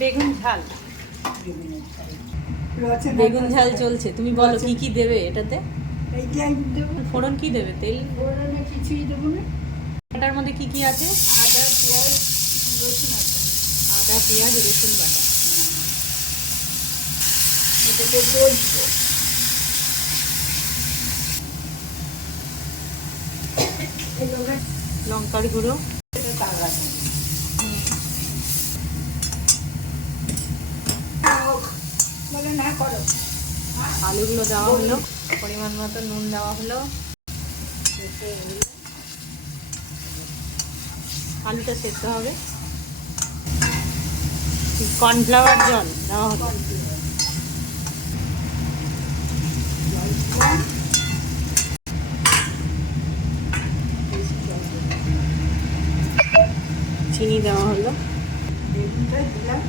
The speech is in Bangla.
বেগুন ঝাল, বেগুনের ঝাল। বেগুন ঝাল চলছে। তুমি বলো কি কি দেবে এটাতে? এইটাই দেবো। ফোড়ন কি দেবে? তেল? ফোড়নে কিছুই দেবো না। এটার মধ্যে কি কি আছে? আদা, পেঁয়াজ, রসুন আছে। আদা, পেঁয়াজ, রসুন বাটা। এটাকে কষবো। এইভাবে লঙ্কার গুঁড়ো। এটা তাড়ানো। বলে না করো। আলুগুলো দেওয়া হলো, পরিমাণ মতো নুন দেওয়া হলো, আলুটা সেদ্ধ হবে। কর্নফ্লাওয়ার জল দেওয়া হলো, চিনি দেওয়া হলো। বেগুনটা দিলাম।